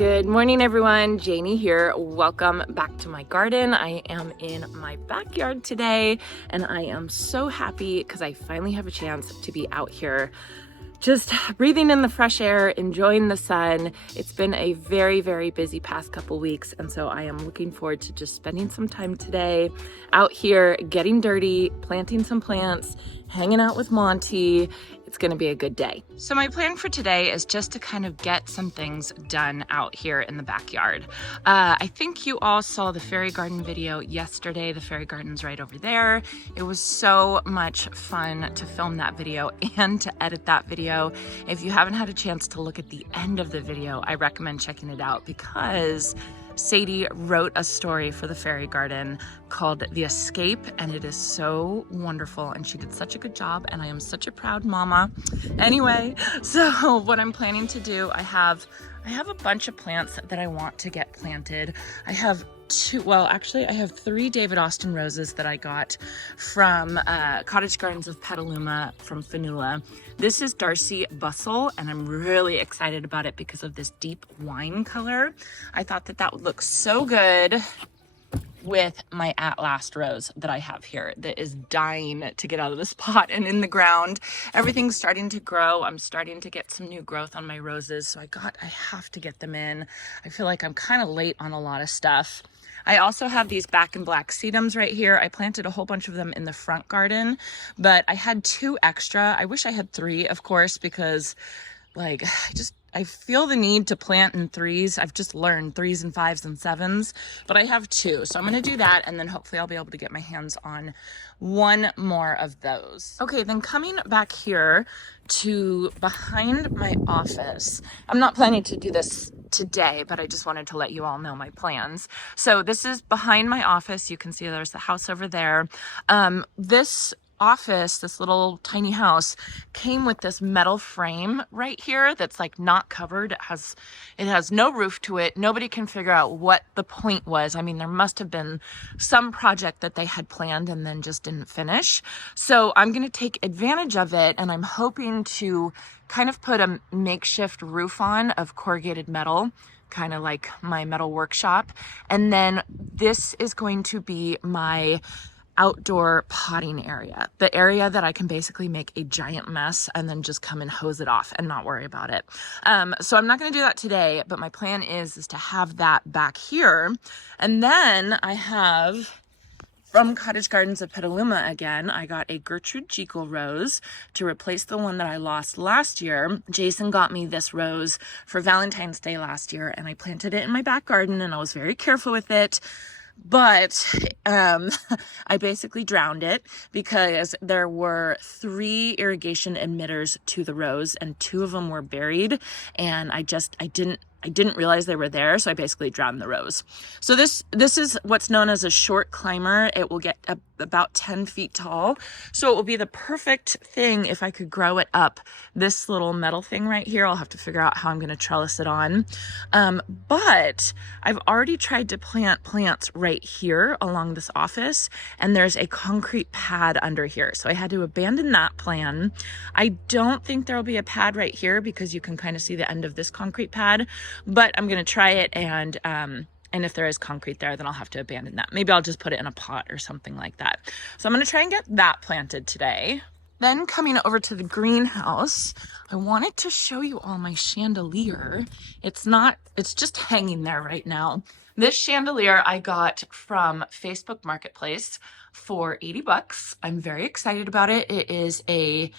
Good morning, everyone. Janie here. Welcome back to my garden. I am in my backyard today, and I am so happy because I finally have a chance to be out here just breathing in the fresh air, enjoying the sun. It's been a very, very busy past couple weeks, and so I am looking forward to just spending some time today out here, getting dirty, planting some plants, hanging out with Monty. It's gonna be a good day. So my plan for today is just to kind of get some things done out here in the backyard. I think you all saw the fairy garden video yesterday. The fairy garden's right over there. It was so much fun to film that video and to edit that video. If you haven't had a chance to look at the end of the video, I recommend checking it out because Sadie wrote a story for the fairy garden called The Escape, and it is so wonderful, and she did such a good job, and I am such a proud mama. Anyway, so what I'm planning to do, I have a bunch of plants that I want to get planted. I have I have 3 David Austin roses that I got from Cottage Gardens of Petaluma from Fanula. This is Darcy Bustle, and I'm really excited about it because of this deep wine color. I thought that would look so good with my At Last rose that I have here that is dying to get out of this pot and in the ground. Everything's starting to grow. I'm starting to get some new growth on my roses, so I have to get them in. I feel like I'm kind of late on a lot of stuff. I also have these Back in Black sedums right here. I planted a whole bunch of them in the front garden, but I had 2 extra. I wish I had 3, of course, because like I feel the need to plant in 3s. I've just learned 3s and 5s and 7s, but I have 2. So I'm going to do that, and then hopefully I'll be able to get my hands on 1 more of those. Okay, then coming back here to behind my office. I'm not planning to do this today, but I just wanted to let you all know my plans. So this is behind my office. You can see there's the house over there. This office, this little tiny house, came with this metal frame right here that's like not covered. It has no roof to it. Nobody can figure out what the point was. I mean, there must have been some project that they had planned and then just didn't finish. So I'm going to take advantage of it, and I'm hoping to kind of put a makeshift roof on of corrugated metal, kind of like my metal workshop. And then this is going to be my outdoor potting area, the area that I can basically make a giant mess and then just come and hose it off and not worry about it. So I'm not going to do that today, but my plan is to have that back here. And then I have from Cottage Gardens of Petaluma again, I got a Gertrude Jekyll rose to replace the one that I lost last year. Jason got me this rose for Valentine's Day last year, and I planted it in my back garden, and I was very careful with it. But I basically drowned it because there were 3 irrigation emitters to the rose, and 2 of them were buried, and I didn't realize they were there, so I basically drowned the rose. So this is what's known as a short climber. It will get about 10 feet tall. So it will be the perfect thing if I could grow it up. This little metal thing right here, I'll have to figure out how I'm going to trellis it on. But I've already tried to plant plants right here along this office, and there's a concrete pad under here. So I had to abandon that plan. I don't think there'll be a pad right here because you can kind of see the end of this concrete pad. But I'm going to try it, and if there is concrete there, then I'll have to abandon that. Maybe I'll just put it in a pot or something like that. So I'm going to try and get that planted today. Then coming over to the greenhouse, I wanted to show you all my chandelier. It's just hanging there right now. This chandelier I got from Facebook Marketplace for $80. I'm very excited about it. It is I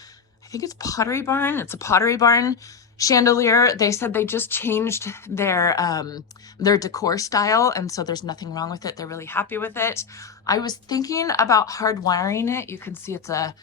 think it's Pottery Barn. It's a Pottery Barn chandelier. They said they just changed their decor style, and so there's nothing wrong with it. They're really happy with it. I was thinking about hardwiring it. You can see it's a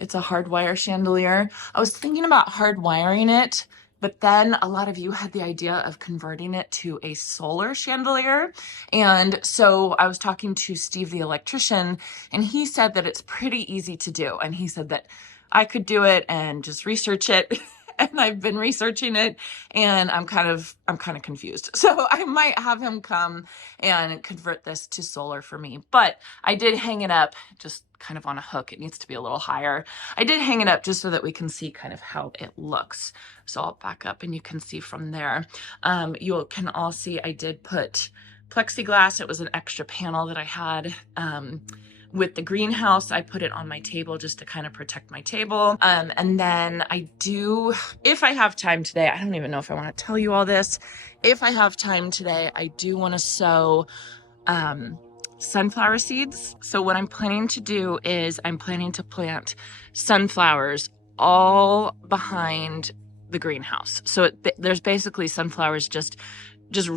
hardwire chandelier. I was thinking about hardwiring it, but then a lot of you had the idea of converting it to a solar chandelier. And so I was talking to Steve, the electrician, and he said that it's pretty easy to do. And he said that I could do it and just research it and I've been researching it, and I'm kind of confused. So I might have him come and convert this to solar for me. But I did hang it up just kind of on a hook. It needs to be a little higher. I did hang it up just so that we can see kind of how it looks. So I'll back up and you can see from there. You can all see I did put plexiglass. It was an extra panel that I had. With the greenhouse, I put it on my table just to kind of protect my table. And then I do, if I have time today, I don't even know if I want to tell you all this. If I have time today, I do want to sow sunflower seeds. So what I'm planning to do is I'm planning to plant sunflowers all behind the greenhouse. So there's basically sunflowers just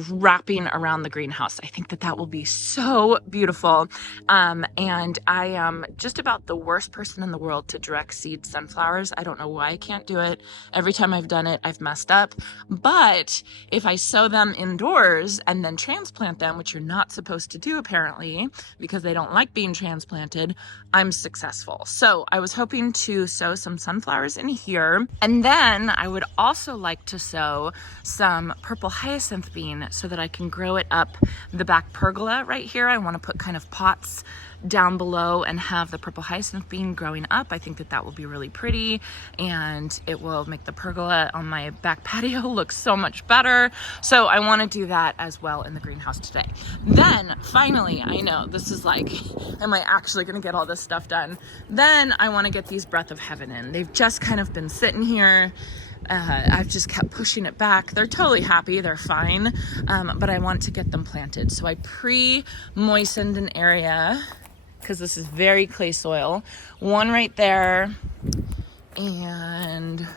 wrapping around the greenhouse. I think that that will be so beautiful. And I am just about the worst person in the world to direct seed sunflowers. I don't know why I can't do it. Every time I've done it, I've messed up. But if I sow them indoors and then transplant them, which you're not supposed to do apparently, because they don't like being transplanted, I'm successful. So I was hoping to sow some sunflowers in here. And then I would also like to sow some purple hyacinth bean so that I can grow it up the back pergola right here. I want to put kind of pots down below and have the purple hyacinth bean growing up. I think that that will be really pretty, and it will make the pergola on my back patio look so much better. So I want to do that as well in the greenhouse today. Then finally, I know this is like, am I actually going to get all this stuff done? Then I want to get these Breath of Heaven in. They've just kind of been sitting here. I've just kept pushing it back. They're totally happy, they're fine, but I want to get them planted. So I pre-moistened an area, because this is very clay soil. One right there, and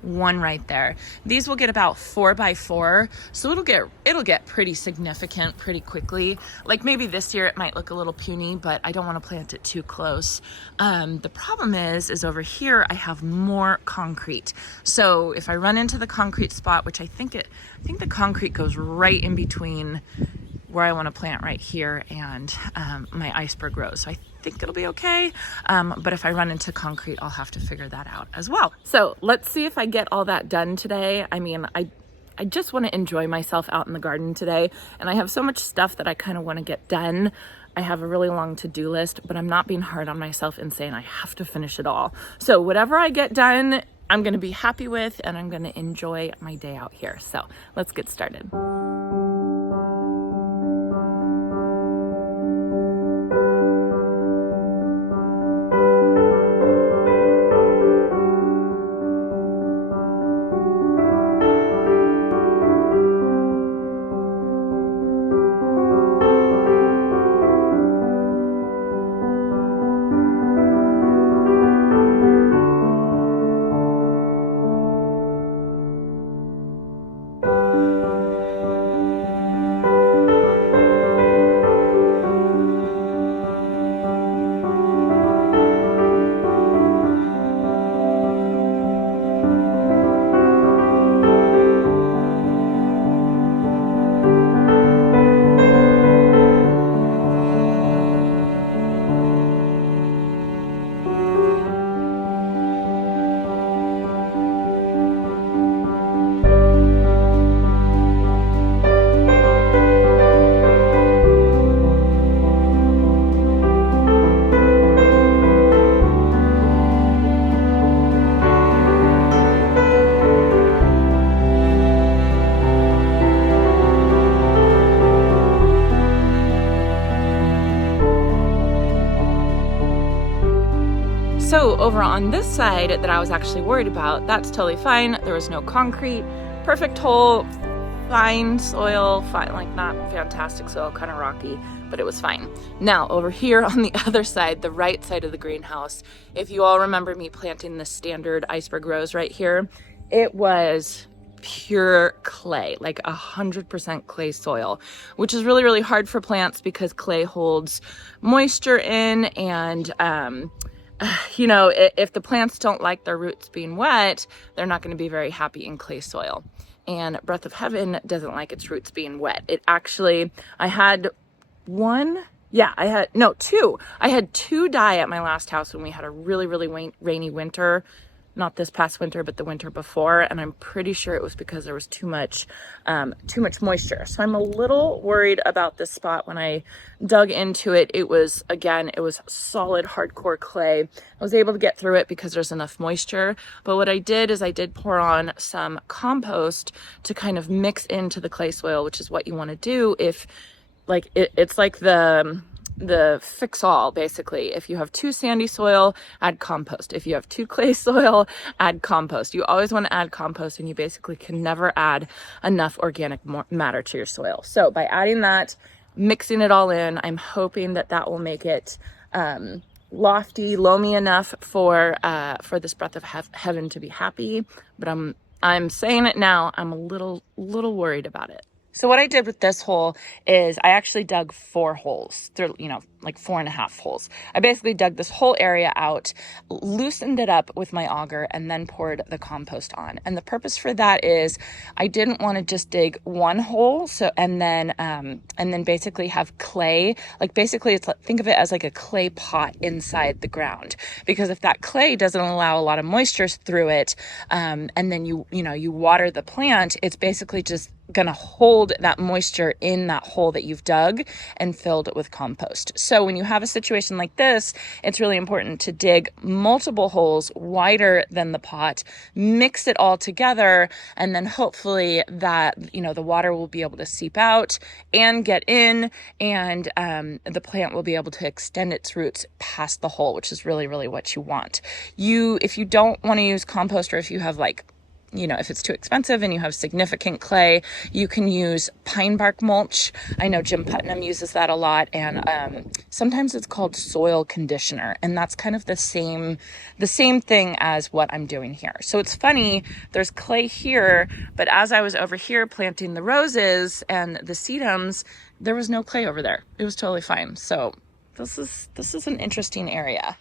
one right there. These will get about 4 by 4, so it'll get pretty significant pretty quickly. Like maybe this year it might look a little puny, but I don't want to plant it too close. The problem is over here I have more concrete. So if I run into the concrete spot, which I think the concrete goes right in between where I want to plant right here and my iceberg rose. So I think it'll be okay. But if I run into concrete, I'll have to figure that out as well. So let's see if I get all that done today. I mean, I just want to enjoy myself out in the garden today. And I have so much stuff that I kind of want to get done. I have a really long to-do list, but I'm not being hard on myself and saying I have to finish it all. So whatever I get done, I'm going to be happy with, and I'm going to enjoy my day out here. So let's get started. So over on this side that I was actually worried about, that's totally fine. There was no concrete, perfect hole, fine soil, fine, like not fantastic soil, kind of rocky, but it was fine. Now over here on the other side, the right side of the greenhouse, if you all remember me planting the standard iceberg rose right here, it was pure clay, like 100% clay soil, which is really, really hard for plants because clay holds moisture in, and you know, if the plants don't like their roots being wet, they're not going to be very happy in clay soil. And Breath of Heaven doesn't like its roots being wet. It actually, I had two die at my last house when we had a really, really rainy winter not this past winter, but the winter before. And I'm pretty sure it was because there was too much moisture. So I'm a little worried about this spot. When I dug into it, it was solid, hardcore clay. I was able to get through it because there's enough moisture. But what I did is I did pour on some compost to kind of mix into the clay soil, which is what you want to do if like it's like the fix-all, basically. If you have too sandy soil, add compost. If you have too clay soil, add compost. You always want to add compost, and you basically can never add enough organic matter to your soil. So by adding that, mixing it all in, I'm hoping that will make it lofty, loamy enough for this breath of heaven to be happy. But I'm saying it now, I'm a little worried about it. So what I did with this hole is I actually dug 4 holes, like 4.5 holes. I basically dug this whole area out, loosened it up with my auger, and then poured the compost on. And the purpose for that is I didn't want to just dig one hole, and then basically have clay. Like basically, think of it as like a clay pot inside the ground, because if that clay doesn't allow a lot of moisture through it, and then you water the plant, it's basically just going to hold that moisture in that hole that you've dug and filled it with compost. So when you have a situation like this, it's really important to dig multiple holes wider than the pot, mix it all together, and then hopefully that, the water will be able to seep out and get in, and the plant will be able to extend its roots past the hole, which is really, really what you want. If you don't want to use compost, or if you have if it's too expensive and you have significant clay, you can use pine bark mulch. I know Jim Putnam uses that a lot, and sometimes it's called soil conditioner, and that's kind of the same thing as what I'm doing here. So it's funny, there's clay here, but as I was over here planting the roses and the sedums, there was no clay over there. It was totally fine. So this is an interesting area.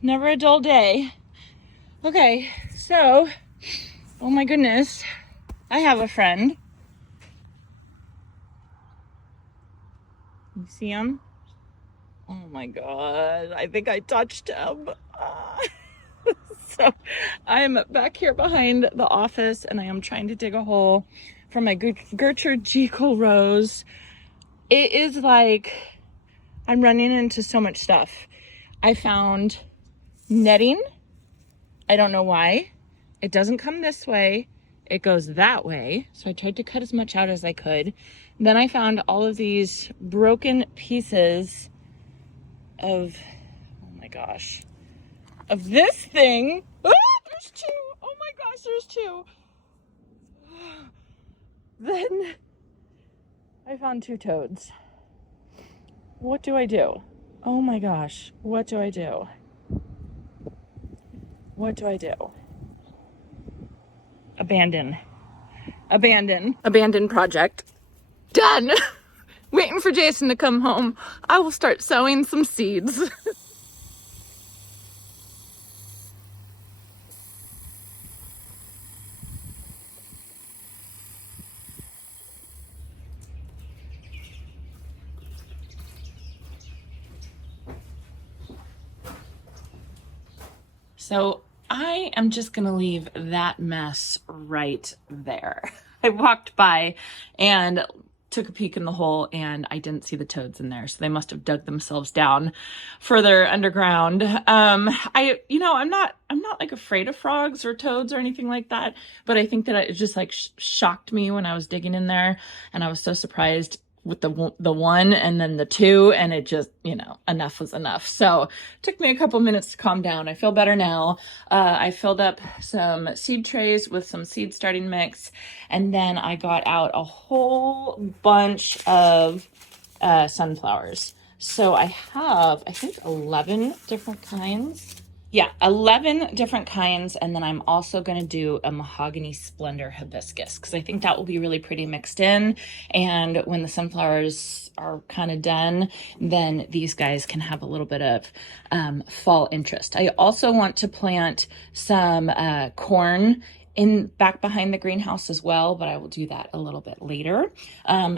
Never a dull day. Okay, so, oh my goodness, I have a friend. You see him? Oh my God, I think I touched him. So I'm back here behind the office, and I am trying to dig a hole for my Gertrude Jekyll rose. It is like I'm running into so much stuff. I found netting. I don't know why. It doesn't come this way. It goes that way. So I tried to cut as much out as I could. Then I found all of these broken pieces of, oh my gosh, of this thing. Ah, there's 2. Oh my gosh, there's 2. Then I found 2 toads. What do I do? Oh my gosh, what do I do? What do I do? Abandon project. Done. Waiting for Jason to come home. I will start sowing some seeds. So I am just gonna leave that mess right there. I walked by and took a peek in the hole and I didn't see the toads in there. So they must have dug themselves down further underground. I'm not like afraid of frogs or toads or anything like that, but I think that it just like shocked me when I was digging in there, and I was so surprised with the one and then the two, and it just, enough was enough. So it took me a couple minutes to calm down. I feel better now. I filled up some seed trays with some seed starting mix, and then I got out a whole bunch of sunflowers. So I have, I think, 11 different kinds. Yeah, 11 different kinds. And then I'm also going to do a mahogany splendor hibiscus because I think that will be really pretty mixed in. And when the sunflowers are kind of done, then these guys can have a little bit of fall interest. I also want to plant some corn in back behind the greenhouse as well, but I will do that a little bit later.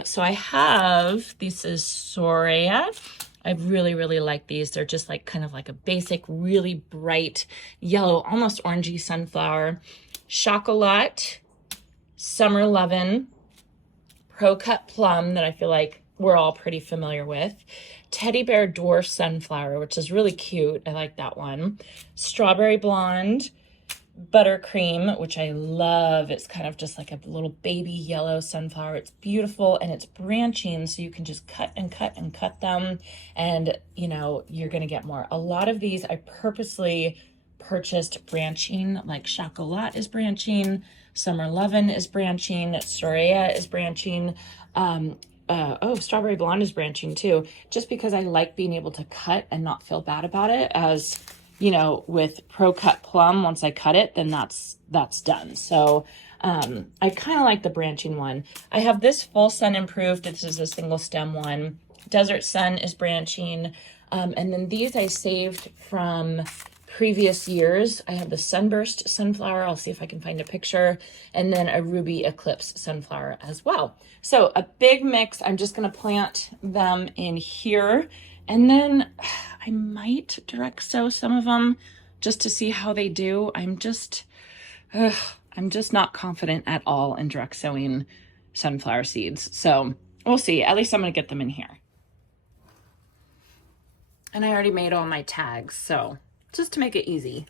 So I have, this is Sorea. I really, really like these. They're just like kind of like a basic, really bright yellow, almost orangey sunflower. Chocolat, Summer Lovin', Pro Cut Plum that I feel like we're all pretty familiar with. Teddy Bear Dwarf Sunflower, which is really cute. I like that one. Strawberry Blonde, Buttercream, which I love. It's kind of just like a little baby yellow sunflower. It's beautiful and it's branching, so you can just cut and cut and cut them, and you're gonna get more. A lot of these I purposely purchased branching, like Chocolat is branching, Summer Lovin' is branching, Sorea is branching, Strawberry Blonde is branching too, just because I like being able to cut and not feel bad about it. As with Pro Cut Plum, once I cut it, then that's done. So I kind of like the branching one. I have this Full Sun Improved. This is a single stem one. Desert Sun is branching. And then these I saved from previous years. I have the Sunburst Sunflower. I'll see if I can find a picture. And then a Ruby Eclipse Sunflower as well. So a big mix. I'm just going to plant them in here. And then I might direct sow some of them just to see how they do. I'm just not confident at all in direct sowing sunflower seeds. So we'll see. At least I'm going to get them in here. And I already made all my tags, so just to make it easy.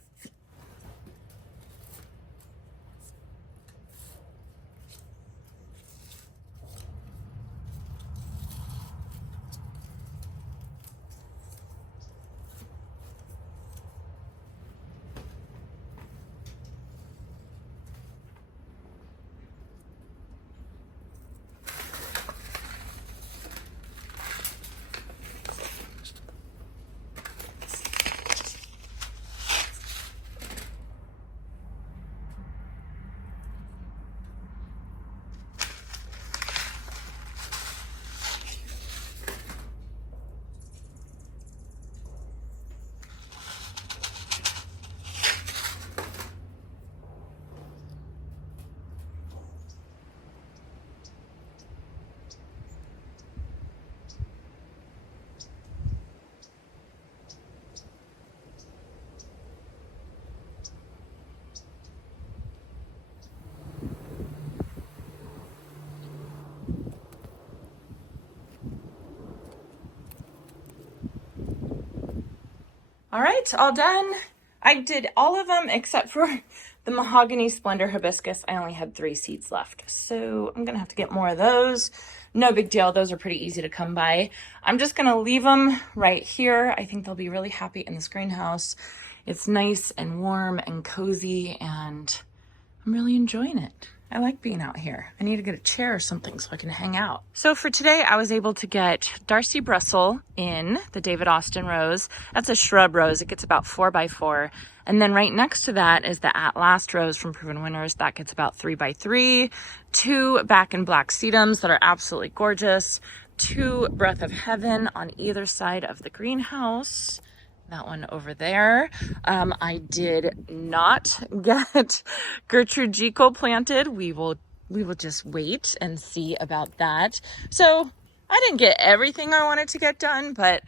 All right, all done. I did all of them except for the Mahogany Splendor Hibiscus. I only had 3 seeds left, so I'm gonna have to get more of those. No big deal, those are pretty easy to come by. I'm just gonna leave them right here. I think they'll be really happy in this greenhouse. It's nice and warm and cozy, and I'm really enjoying it. I like being out here. I need to get a chair or something so I can hang out. So for today, I was able to get Darcy Brussel in, the David Austin rose. That's a shrub rose. It gets about 4 by 4. And then right next to that is the At Last rose from Proven Winners. That gets about 3 by 3. 2 Back in Black sedums that are absolutely gorgeous. 2 Breath of Heaven on either side of the greenhouse. That one over there. I did not get Gertrude Jekyll planted. We will just wait and see about that. So I didn't get everything I wanted to get done, but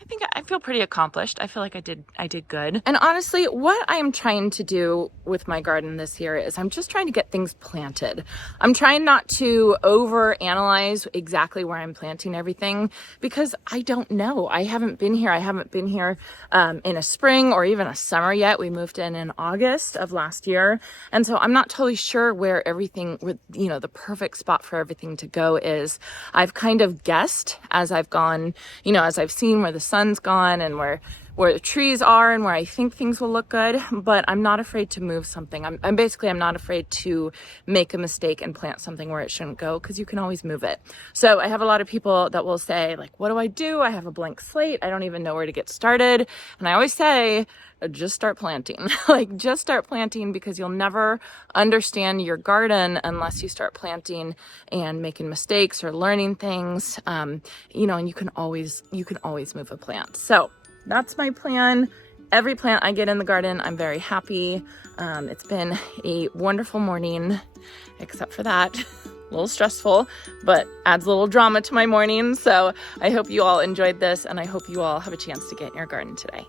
I think I feel pretty accomplished. I feel like I did good. And honestly, what I am trying to do with my garden this year is I'm just trying to get things planted. I'm trying not to over analyze exactly where I'm planting everything because I don't know. I haven't been here. I haven't been here in a spring or even a summer yet. We moved in August of last year. And so I'm not totally sure where everything, you know, the perfect spot for everything to go is. I've kind of guessed as I've gone, you know, as I've seen where the sun's gone and where the trees are and where I think things will look good, but I'm not afraid to move something. I'm not afraid to make a mistake and plant something where it shouldn't go, because you can always move it. So I have a lot of people that will say, like, what do I do? I have a blank slate. I don't even know where to get started. And I always say, just start planting. Like, just start planting, because you'll never understand your garden unless you start planting and making mistakes or learning things. You know, and you can always move a plant. So that's my plan. Every plant I get in the garden, I'm very happy. It's been a wonderful morning, except for that. A little stressful, but adds a little drama to my morning. So I hope you all enjoyed this, and I hope you all have a chance to get in your garden today.